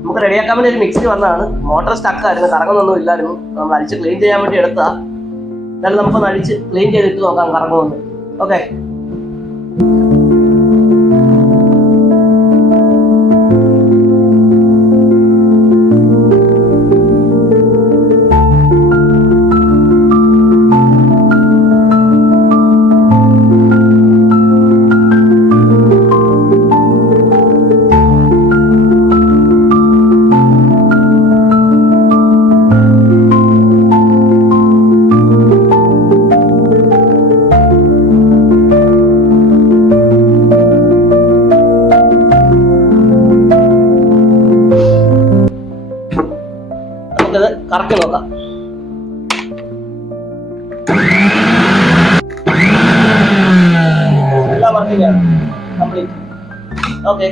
നമുക്ക് റെഡിയാക്കാൻ വേണ്ടി ഒരു മിക്സി വന്നതാണ്. മോട്ടർ സ്റ്റക്കായിരുന്നു, കറങ്ങുന്നൊന്നും ഇല്ലായിരുന്നു. നമ്മൾ അഴിച്ച് ക്ലീൻ ചെയ്യാൻ വേണ്ടി എടുത്താ. എന്നാലും നമുക്കൊന്ന് അഴിച്ച് ക്ലീൻ ചെയ്തിട്ട് നോക്കാം കറങ്ങുമെന്ന്. ഓക്കെ, നമുക്കത് കറക്കി നോക്കാം. എല്ലാം വർക്കിംഗ് ആണ്, കംപ്ലീറ്റ്. ഓക്കെ.